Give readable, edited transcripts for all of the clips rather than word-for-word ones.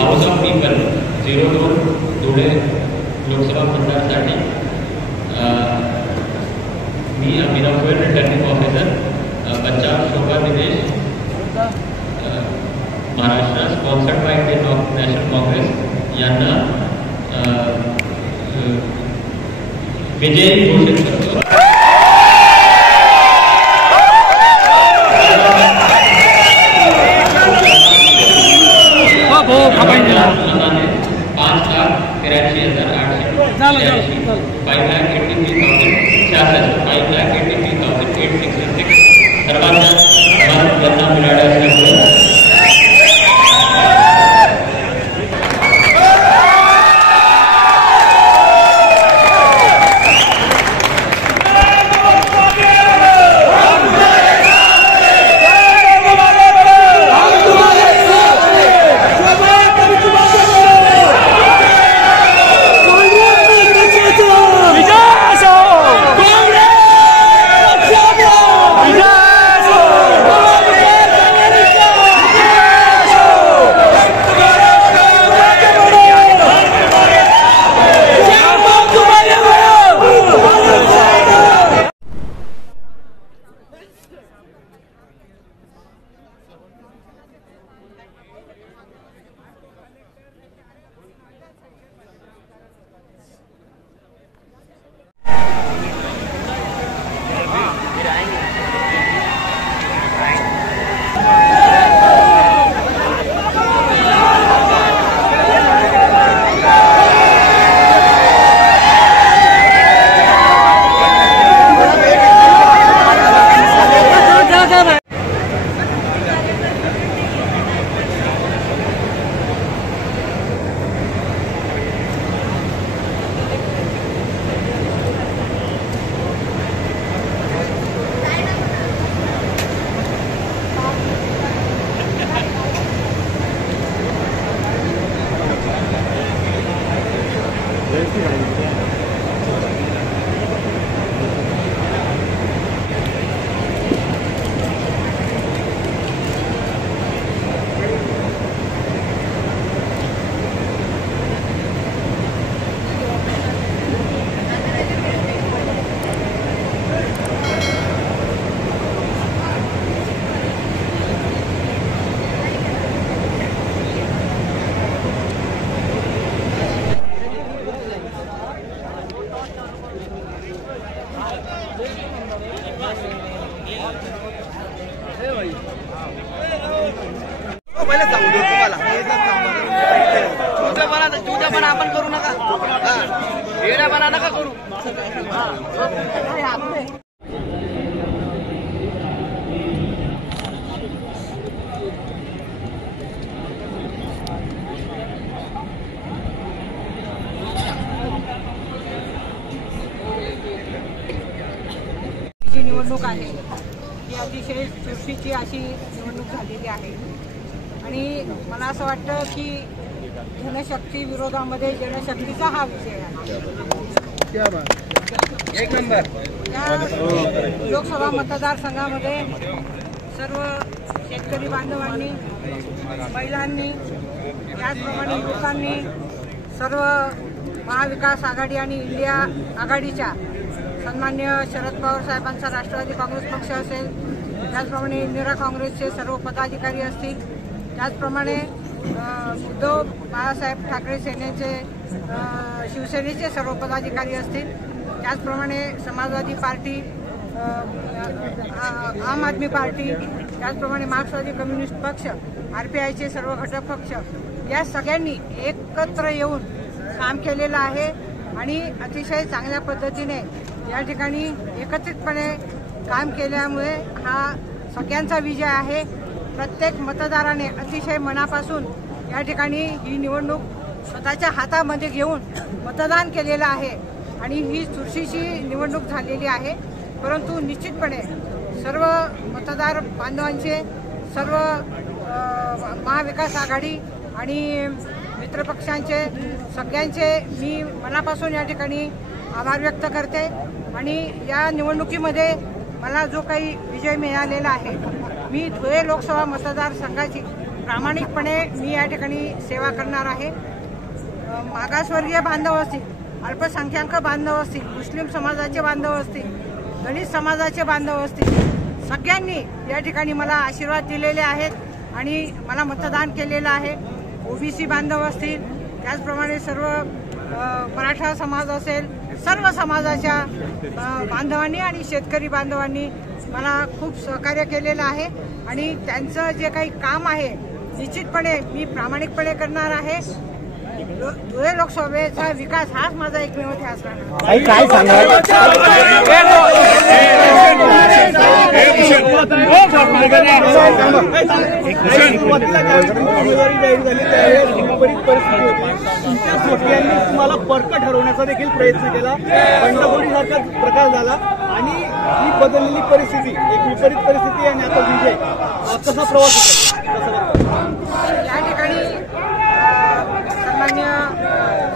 House of people 02 Dhule Lok Sabha मतदारसाठी मी Abhinav Goyal returning officer पंजाब शोभा निदेश Maharashtra sponsored by Indian national congress यांना विजयी घोषित करतो। आपण करू नका, येड्यापणा नका करू। जी निवडणूक आहे ती अतिशय चुरशीची अशी निवडणूक झालेली आहे आणि मला असं वाटतं की जनशक्ती विरोधामध्ये जनशक्तीचा हा विषय आहे। एक नंबर या लोकसभा मतदारसंघामध्ये सर्व शेतकरी बांधवांनी, महिलांनी, त्याचप्रमाणे युवकांनी, सर्व महाविकास आघाडी आणि इंडिया आघाडीच्या सन्मान्य शरद पवार साहेबांचा राष्ट्रवादी काँग्रेस पक्ष असेल, त्याचप्रमाणे इंदिरा काँग्रेसचे सर्व पदाधिकारी असतील, त्याचप्रमाणे उद्धव बाळासाहेब ठाकरे सेनेचे शिवसेनेचे सर्व पदाधिकारी असतील, त्याचप्रमाणे समाजवादी पार्टी, आम आदमी पार्टी, त्याचप्रमाणे मार्क्सवादी कम्युनिस्ट पक्ष, RPIचे सर्व घटक पक्ष या सगळ्यांनी एकत्र येऊन काम केलेलं आहे आणि अतिशय चांगल्या पद्धतीने या ठिकाणी एकत्रितपणे काम केल्यामुळे हा सगळ्यांचा विजय आहे। प्रत्येक मतदाराने अतिशय मनापासून या ठिकाणी ही निवडणूक स्वतःच्या हातामध्ये घेऊन मतदान केलेलं आहे आणि ही चुरशीची निवडणूक झालेली आहे। परंतु निश्चितपणे सर्व मतदार बांधवांचे, सर्व महाविकास आघाडी आणि मित्रपक्षांचे सगळ्यांचे मी मनापासून या ठिकाणी आभार व्यक्त करते आणि या निवडणुकीमध्ये मला जो काही विजय मिळालेला आहे, मी धुळे लोकसभा मतदारसंघाची प्रामाणिकपणे मी या ठिकाणी सेवा करणार आहे। मागासवर्गीय बांधव असतील, अल्पसंख्याक बांधव असतील, मुस्लिम समाजाचे बांधव असतील, दलित समाजाचे बांधव असतील, सगळ्यांनी या ठिकाणी मला आशीर्वाद दिलेले आहेत आणि मला मतदान केलेलं आहे। ओबीसी बांधव असतील, त्याचप्रमाणे सर्व मराठा समाज असेल, सर्व समाजाच्या बांधवांनी आणि शेतकरी बांधवांनी मला खूप सहकार्य केलेलं आहे आणि त्यांचं जे काही काम आहे निश्चितपणे मी प्रामाणिकपणे करणार आहे। धुळे लोकसभेचा विकास हाच माझा एकमेव ध्यास राहणार। काय सांगाल तुम्हाला पर्क ठरवण्याचा देखील प्रयत्न केला, बंडखोरीसारखा प्रकार झाला आणि ही बदललेली परिस्थिती, एक विपरीत परिस्थिती आणि आता विजय, कसा प्रवास होता? या ठिकाणी सामान्य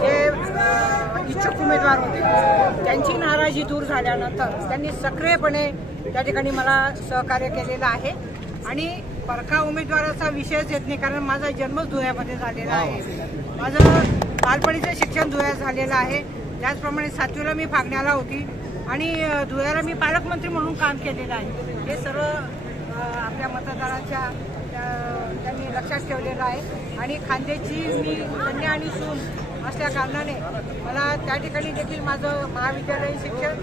जे इच्छुक उमेदवार होते त्यांची नाराजी दूर झाल्यानंतर त्यांनी सक्रियपणे त्या ठिकाणी मला सहकार्य केलेलं आहे आणि परका उमेदवाराचा विषयच येत नाही, कारण माझा जन्मच धुळ्यामध्ये झालेला आहे। माझं बालपणीचं शिक्षण धुळ्यात झालेलं आहे। त्याचप्रमाणे 7वीला मी फागण्याला होती आणि धुळ्याला मी पालकमंत्री म्हणून काम केलेलं आहे। हे सर्व आपल्या मतदाराच्या त्यांनी लक्षात ठेवलेलं आहे आणि खांद्याची मी कन्या आणि सून असल्या कारणाने मला त्या ठिकाणी देखील माझं महाविद्यालयीन शिक्षण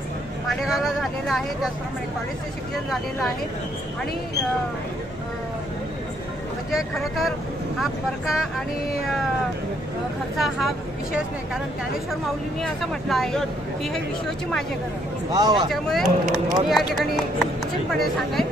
मालेगावला झालेलं आहे, त्याचप्रमाणे कॉलेजचं शिक्षण झालेलं आहे आणि म्हणजे खरं तर हा परका आणि घरचा हा विषयच नाही, कारण ज्ञानेश्वर माऊलींनी असं म्हटलं आहे की हे विश्वाची माझे घर आहे। त्याच्यामुळे मी या ठिकाणी निश्चितपणे सांगेन